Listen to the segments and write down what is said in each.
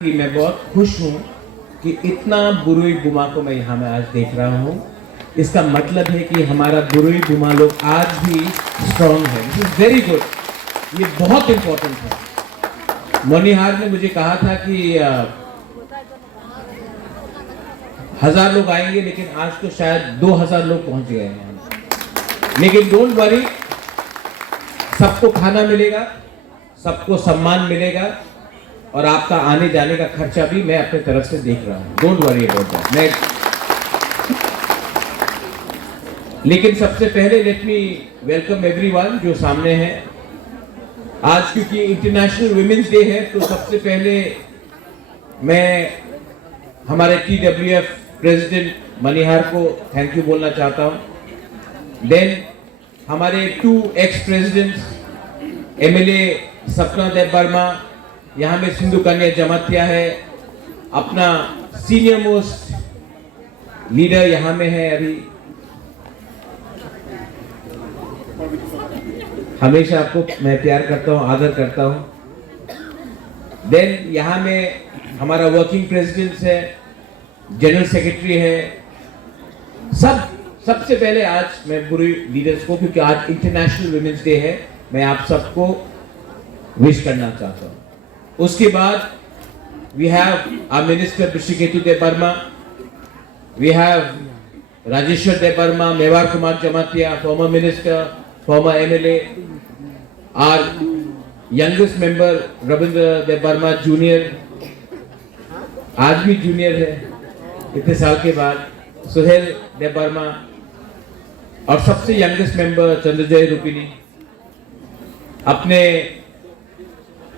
कि मैं बहुत खुश हूँ कि इतना बुरुई बुमा को मैं यहाँ में आज देख रहा हूँ। इसका मतलब है कि हमारा बुरुई बुमा लोग आज भी स्ट्रॉन्ग है। This is very good. ये बहुत इंपॉर्टेंट है। मनिहार ने मुझे कहा था कि 1000 लोग आएंगे, लेकिन आज तो शायद 2000 लोग पहुंच गए हैं। लेकिन डोंट वरी, सबको खाना मिलेगा, सबको सम्मान मिलेगा और आपका आने जाने का खर्चा भी मैं अपने तरफ से देख रहा हूं। Don't worry about that. लेकिन सबसे पहले लेट मी वेलकम एवरीवन जो सामने है। आज क्योंकि इंटरनेशनल वुमेन्स डे है, तो सबसे पहले मैं हमारे TWF प्रेसिडेंट मनिहार को थैंक यू बोलना चाहता हूं। देन हमारे 2 एक्स प्रेसिडेंट्स MLA सपना देव वर्मा, यहाँ में सिंधु कन्या जमातिया है, अपना सीनियर मोस्ट लीडर यहाँ में है अभी। हमेशा आपको मैं प्यार करता हूँ, आदर करता हूँ। देन यहाँ में हमारा वर्किंग प्रेसिडेंट है, जनरल सेक्रेटरी है। सबसे पहले आज मैं बुरुई लीडर्स को, क्योंकि आज इंटरनेशनल वुमेन्स डे है, मैं आप सबको विश करना चाहता हूँ। उसके बाद we have our minister Bishiketu Debarma, we have Rajeshwar Debarma, Mewar Kumar Jamatia, former minister, former MLA, our youngest member Rabindra Debarma Junior, आज भी जूनियर है इतने साल के बाद, सुहेल देबर्मा, और सबसे यंगेस्ट मेंबर चंद्रजय रूपिनी, अपने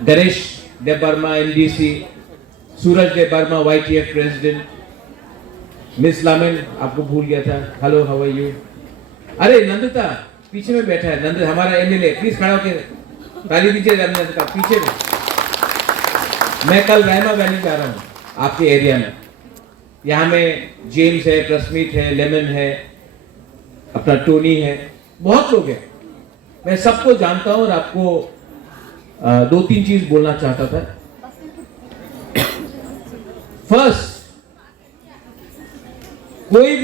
Ganesh Debbarma MDC, Suraj Debbarma YTF president, miss Lamin आपको भूल गया था, हेलो हाउ आर यू। अरे नंदिता पीछे में बैठा है, नंदिता हमारा MLA, प्लीज खड़ा होकर ताली दीजिए नंदिता पीछे में। मैं कल रहमा वैली जा रहा हूँ आपके एरिया में। यहाँ में जेम्स है, प्रस्मित है, लेमन है, अपना टोनी है, बहुत लोग हैं। मैं सबको जानता हूँ और आपको 2-3 चीज बोलना चाहता था। फर्स्ट, कोई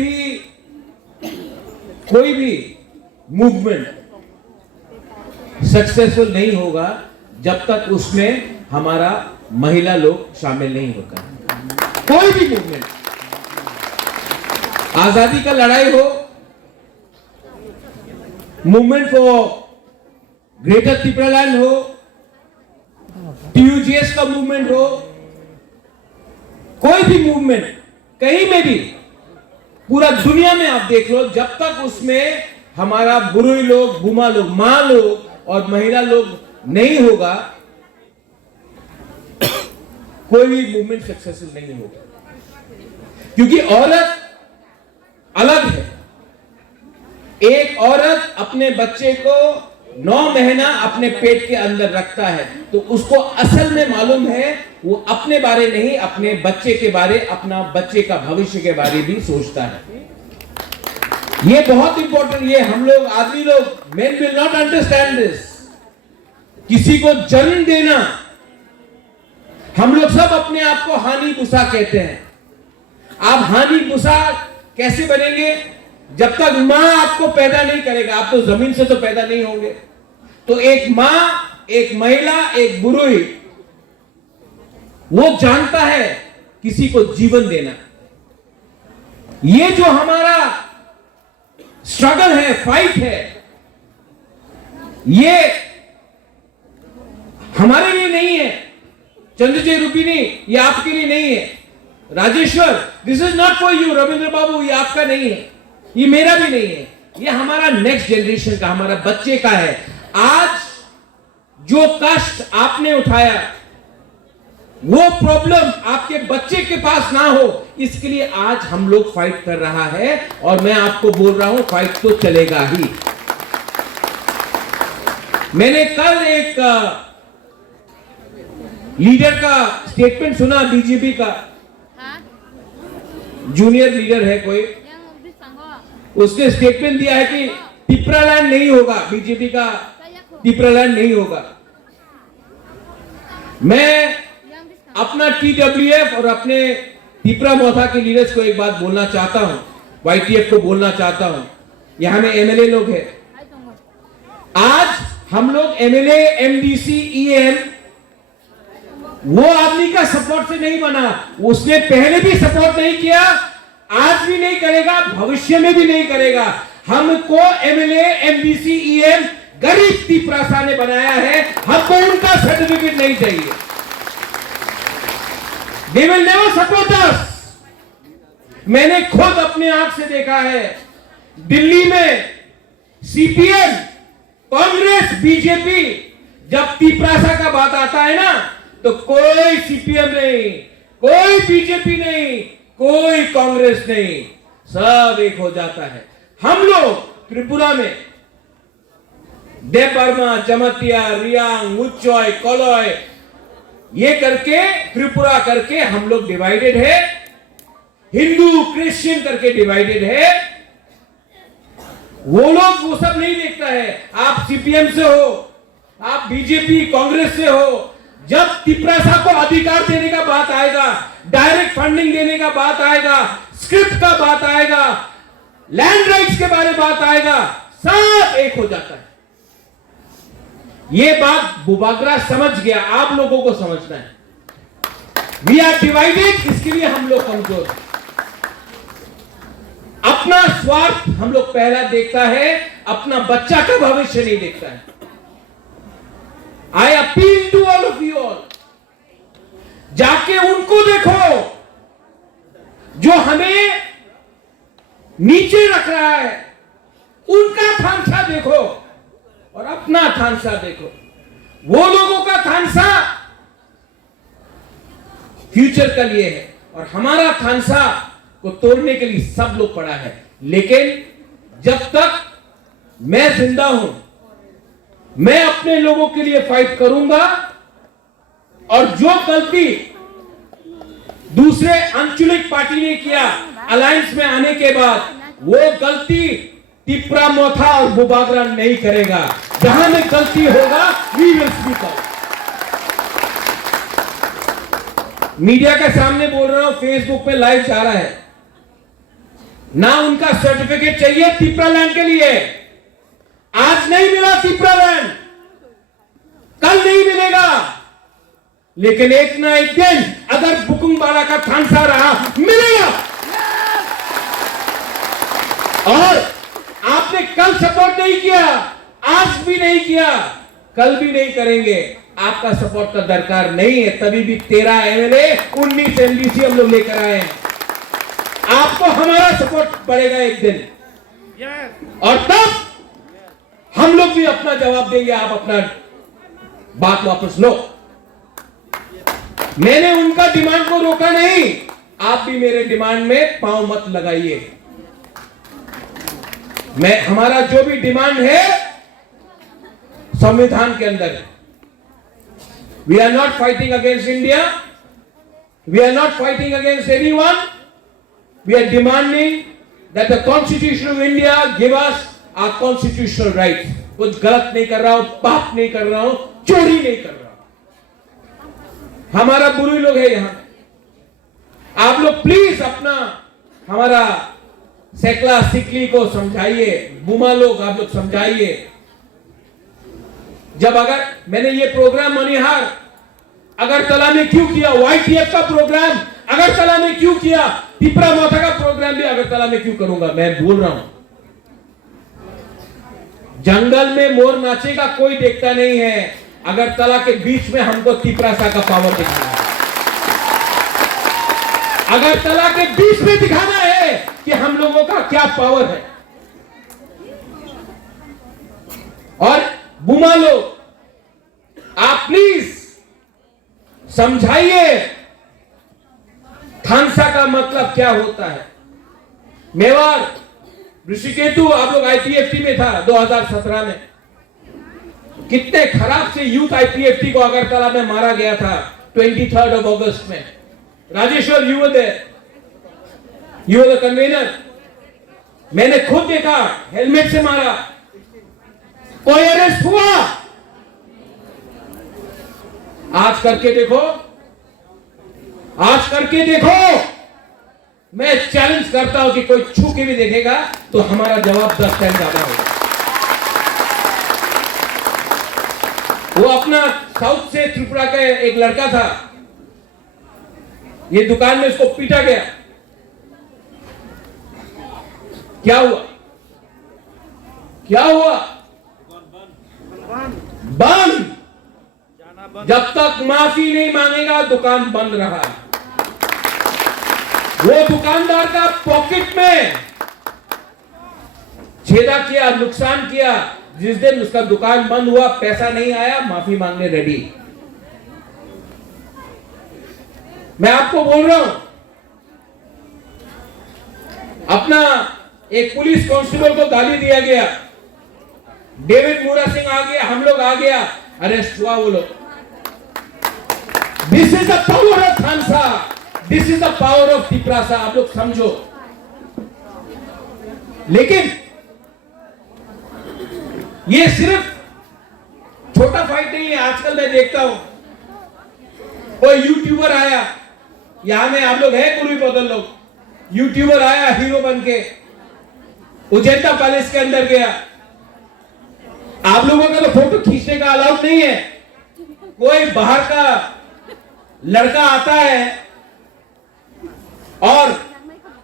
भी मूवमेंट सक्सेसफुल नहीं होगा जब तक उसमें हमारा महिला लोग शामिल नहीं होता। कोई भी मूवमेंट, आजादी का लड़ाई हो, मूवमेंट फॉर ग्रेटर त्रिपुरालैंड हो, TUGS का मूवमेंट हो, कोई भी मूवमेंट कहीं में भी पूरा दुनिया में आप देख लो, जब तक उसमें हमारा बुरुई लोग, बुमा लोग, मां लोग और महिला लोग नहीं होगा, कोई भी मूवमेंट सक्सेसफुल नहीं होगा। क्योंकि औरत अलग है। एक औरत अपने बच्चे को 9 महीना अपने पेट के अंदर रखता है, तो उसको असल में मालूम है, वो अपने बारे नहीं, अपने बच्चे के बारे, अपना बच्चे का भविष्य के बारे भी सोचता है। ये बहुत इंपॉर्टेंट, ये हम लोग आदमी लोग, men will not understand this. किसी को जन्म देना, हम लोग सब अपने आप को हानि बुसा कहते हैं। आप हानि बुसा कैसे बनेंगे? जब तक मां आपको पैदा नहीं करेगा। आप तो जमीन से तो पैदा नहीं होंगे। तो एक मां, एक महिला, एक बुरुई, वो जानता है किसी को जीवन देना। ये जो हमारा स्ट्रगल है, फाइट है, ये हमारे लिए नहीं है। चंद्रजय रूपिनी, ये आपके लिए नहीं है। Rajeshwar, this is not for you. Ravindra Babu, ये आपका नहीं है, ये मेरा भी नहीं है। ये हमारा नेक्स्ट जनरेशन का, हमारा बच्चे का है। आज जो कष्ट आपने उठाया, वो प्रॉब्लम आपके बच्चे के पास ना हो, इसके लिए आज हम लोग फाइट कर रहा है। और मैं आपको बोल रहा हूं, फाइट तो चलेगा ही। मैंने कल एक लीडर का स्टेटमेंट सुना, BJP का जूनियर लीडर है कोई, उसने स्टेटमेंट दिया है कि त्रिपुरालैंड नहीं होगा, BJP का त्रिपुरालैंड नहीं होगा। मैं अपना TWF और अपने तिपरा मोथा के लीडर्स को एक बात बोलना चाहता हूं, YTF को बोलना चाहता हूं। यहां में MLA लोग हैं। आज हम लोग MLA, MDC, EM वो आदमी का सपोर्ट से नहीं बना, उसने पहले भी सपोर्ट नहीं किया, आज भी नहीं करेगा, भविष्य में भी नहीं करेगा। हमको MLA, MDC, EM गरीब तिपरासा ने बनाया है, हमको उनका सर्टिफिकेट नहीं चाहिए। They will never support us। मैंने खुद अपने आंख से देखा है, दिल्ली में CPM, कांग्रेस, बीजेपी जब तिपरासा का बात आता है ना, तो कोई CPM नहीं, कोई बीजेपी नहीं, कोई कांग्रेस नहीं, सब एक हो जाता है। हम लोग त्रिपुरा में देवबर्मा, जमतिया, रियांग, उच्चॉय, कोलोय ये करके त्रिपुरा करके हम लोग डिवाइडेड है, हिंदू क्रिश्चियन करके डिवाइडेड है। वो लोग वो सब नहीं देखता है। आप CPM से हो, आप बीजेपी कांग्रेस से हो, जब तिपरासा को अधिकार देने का बात आएगा, डायरेक्ट फंडिंग देने का बात आएगा, स्क्रिप्ट का बात आएगा, लैंड राइट्स के बारे में बात आएगा, सब एक हो जाता है। ये बात बुबागरा समझ गया, आप लोगों को समझना है। वी आर डिवाइडेड, इसके लिए हम लोग कमजोर हैं। अपना स्वार्थ हम लोग पहला देखता है, अपना बच्चा का भविष्य नहीं देखता है। I appeal to all of you all, जाके उनको देखो जो हमें नीचे रख रहा है, उनका थानसा देखो और अपना थानसा देखो। वो लोगों का थानसा फ्यूचर के लिए है और हमारा थानसा को तोड़ने के लिए सब लोग पड़ा है। लेकिन जब तक मैं जिंदा हूं, मैं अपने लोगों के लिए फाइट करूंगा और जो गलती दूसरे आंचलिक पार्टी ने किया अलायंस में आने के बाद, वो गलती तिपरा मोथा और बुबागरा नहीं करेगा। जहां में गलती होगा we will speak out. Media के सामने बोल रहा हूं, फेसबुक पे लाइव जा रहा है ना, उनका सर्टिफिकेट चाहिए तिपरा लैंड के लिए। आज नहीं मिला तिपरा लैंड, कल नहीं मिलेगा, लेकिन एक ना एक दिन अगर बुकुंगबाड़ा का थानसा रहा मिलेगा। और आपने कल सपोर्ट नहीं किया, आज भी नहीं किया, कल भी नहीं करेंगे। आपका सपोर्ट का दरकार नहीं है, तभी भी 13 MLA, 19 MDC हम लोग लेकर आए हैं। आपको हमारा सपोर्ट पड़ेगा एक दिन और तब हम लोग भी अपना जवाब देंगे। आप अपना बात वापस लो। मैंने उनका डिमांड को रोका नहीं, आप भी मेरे डिमांड में पांव मत लगाइए। हमारा जो भी डिमांड है संविधान के अंदर है। We are not fighting against India, we are not fighting against anyone, we are demanding that the constitution of India give us our constitutional rights. कुछ गलत नहीं कर रहा हूं, पाप नहीं कर रहा हूं, चोरी नहीं कर रहा हूं। हमारा बुरी लोग है यहां। आप लोग प्लीज अपना हमारा सेकला सिकली को समझाइए, बुमा लोग आप लोग समझाइए। जब अगर मैंने ये प्रोग्राम मनिहार अगरतला में क्यों किया, YTF का प्रोग्राम अगरतला में क्यों किया, तिपरा मोथा का प्रोग्राम भी अगरतला में क्यों करूंगा, मैं बोल रहा हूं। जंगल में मोर नाचेगा कोई देखता नहीं है, अगरतला के बीच में हमको तिपरासा का पावर दिखाना है। अगरतला के बीच में दिखाना है कि हम लोगों का क्या पावर है। और बुमा लोग आप प्लीज समझाइए थानसा का मतलब क्या होता है। मेवाड़ ऋषिकेतु आप लोग IPFT में था 2017 में, कितने खराब से यूथ IPFT को अगरतला में मारा गया था 23 अगस्त में। Rajeshwar you were there, you were the convener. मैंने खुद देखा, हेलमेट से मारा, कोई अरेस्ट हुआ? आज करके देखो, आज करके देखो। मैं चैलेंज करता हूं कि कोई छू के भी देखेगा तो हमारा जवाब 10 टाइम ज्यादा होगा। वो अपना साउथ से त्रिपुरा का एक लड़का था, ये दुकान में उसको पीटा गया। क्या हुआ? क्या हुआ? बंद। जब तक माफी नहीं मांगेगा दुकान बंद रहा। वो दुकानदार का पॉकेट में छेदा किया, नुकसान किया। जिस दिन उसका दुकान बंद हुआ, पैसा नहीं आया, माफी मांगने रेडी। मैं आपको बोल रहा हूं, अपना एक पुलिस कांस्टेबल को गाली दिया गया, डेविड मूरा सिंह आ गया, हम लोग आ गया, अरेस्ट हुआ वो लोग। This is the power of Thansa, this is the power of Tiprasa. आप लोग समझो। लेकिन ये सिर्फ छोटा फाइट नहीं है। आजकल मैं देखता हूं कोई यूट्यूबर आया, यहां में आप लोग है पूरी बदल लोग, यूट्यूबर आया हीरो बन के, उजैता पैलेस के अंदर गया। आप लोगों का तो फोटो खींचने का अलाउड नहीं है। कोई बाहर का लड़का आता है और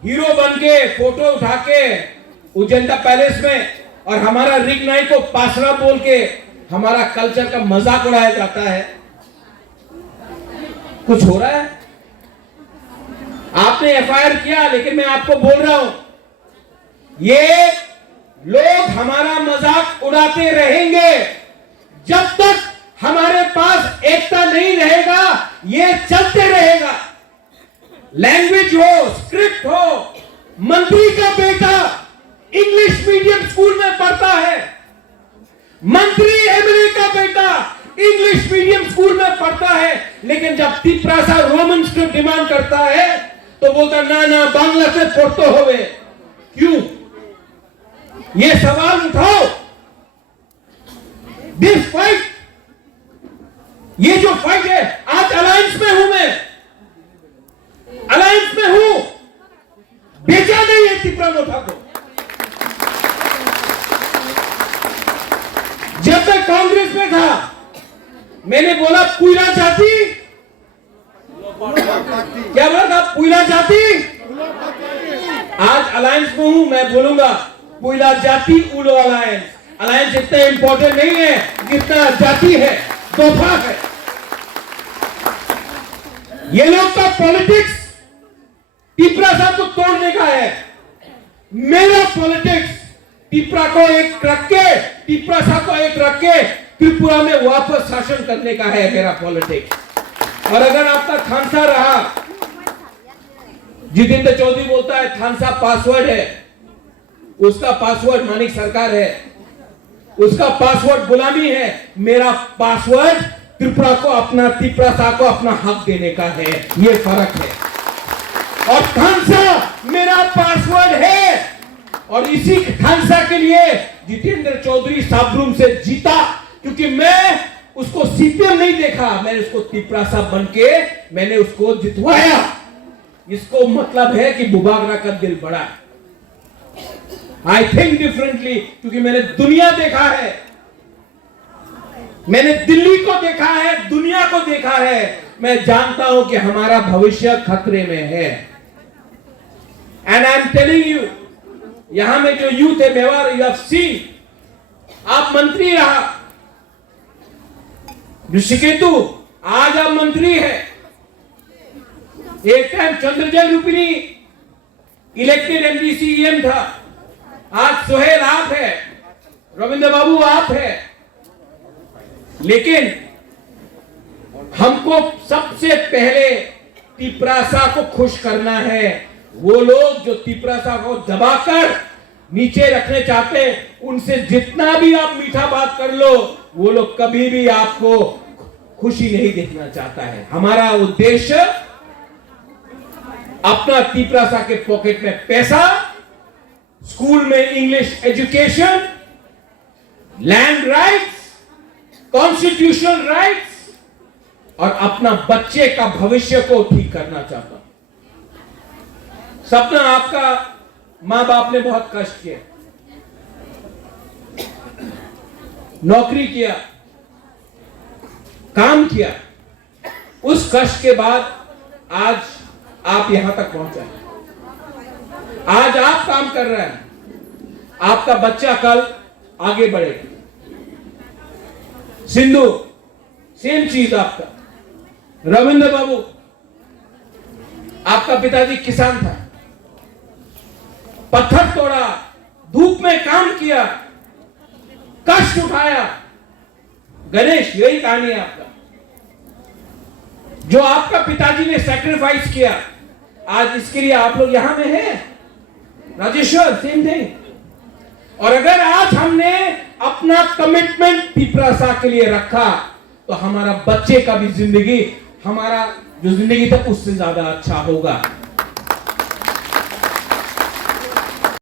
हीरो बन के फोटो उठा के उजैता पैलेस में, और हमारा रिग नाइट को पासरा बोल के हमारा कल्चर का मजाक उड़ाया जाता है। कुछ हो रहा है? आपने एफआईआर किया, लेकिन मैं आपको बोल रहा हूं, ये लोग हमारा मजाक उड़ाते रहेंगे जब तक हमारे पास एकता नहीं रहेगा। ये चलते रहेगा। लैंग्वेज हो, स्क्रिप्ट हो, मंत्री का बेटा इंग्लिश मीडियम स्कूल में पढ़ता है, मंत्री एमएलए का बेटा इंग्लिश मीडियम स्कूल में पढ़ता है, लेकिन जब तिपरासा रोमन स्क्रिप्ट डिमांड करता है तो बोलता ना ना बांग्ला से पढ़ते होवे। क्यों? ये सवाल उठाओ। दिस फाइट, ये जो फाइट है, आज अलायंस में हूं मैं, अलायंस में हूं। बेचा नहीं है तिपरा मोथा को। जब मैं कांग्रेस में था, मैंने बोला पुइला जाति, क्या बोला था? पुइला जाति। आज अलायंस में हूं, मैं बोलूंगा पुइला जाति उलो अलायंस। अलायंस इतना इंपॉर्टेंट नहीं है जितना जाति है, तोहफा है। ये लोग का पॉलिटिक्स तिपरासा को तोड़ने का है। मेरा पॉलिटिक्स तिपरा को एक रख के, तिपरासा को एक रख के त्रिपुरा में वापस शासन करने का है मेरा पॉलिटिक्स। और अगर आपका थानसा रहा, जितेंद्र चौधरी बोलता है थानसा पासवर्ड है, उसका पासवर्ड मानिक सरकार है, उसका पासवर्ड गुलामी है। मेरा पासवर्ड त्रिपुरा को अपना, तिपरासा को अपना हक देने का है। ये फर्क है। और थानसा मेरा पासवर्ड है, और इसी थानसा के लिए जितेंद्र चौधरी साबरूम से जीता, क्योंकि मैं उसको सीपीएम नहीं देखा, मैंने उसको तिपरासा बन के मैंने उसको जितवाया। इसको मतलब है कि बुबागरा का दिल बड़ा है। आई थिंक डिफरेंटली, क्योंकि मैंने दुनिया देखा है, मैंने दिल्ली को देखा है, दुनिया को देखा है। मैं जानता हूं कि हमारा भविष्य खतरे में है। And I am telling you, यहां में जो यूथ है मेवाड़, यू हैव सीन, आप मंत्री रहा, ऋषिकेतु आज आप मंत्री है। एक time Chandrajay रूपिणी elected MDC EM था, आज सोहेल आप है, रविंद्र बाबू आप है। लेकिन हमको सबसे पहले तिपरासा को खुश करना है। वो लोग जो तिपरासा को दबाकर नीचे रखने चाहते, उनसे जितना भी आप मीठा बात कर लो, वो लोग कभी भी आपको खुशी नहीं देखना चाहता है। हमारा उद्देश्य अपना तिपरासा के पॉकेट में पैसा, स्कूल में English education, land rights, constitutional rights, और अपना बच्चे का भविष्य को ठीक करना चाहता हूं। सपना आपका मां बाप ने बहुत कष्ट किया, नौकरी किया, काम किया, उस कष्ट के बाद आज आप यहां तक पहुंचे। आज आप काम कर रहे हैं, आपका बच्चा कल आगे बढ़ेगा। सिंधु सेम चीज आपका। रविंद्र बाबू, आपका पिताजी किसान था, पत्थर तोड़ा, धूप में काम किया, कष्ट उठाया। गणेश, यही कहानी है आपका। जो आपका पिताजी ने सैक्रिफाइस किया, आज इसके लिए आप लोग यहां में हैं। Rajeshwar, same thing. और अगर आज हमने अपना कमिटमेंट पिपरासा के लिए रखा तो हमारा बच्चे का भी जिंदगी, हमारा जो जिंदगी था उससे ज्यादा अच्छा होगा।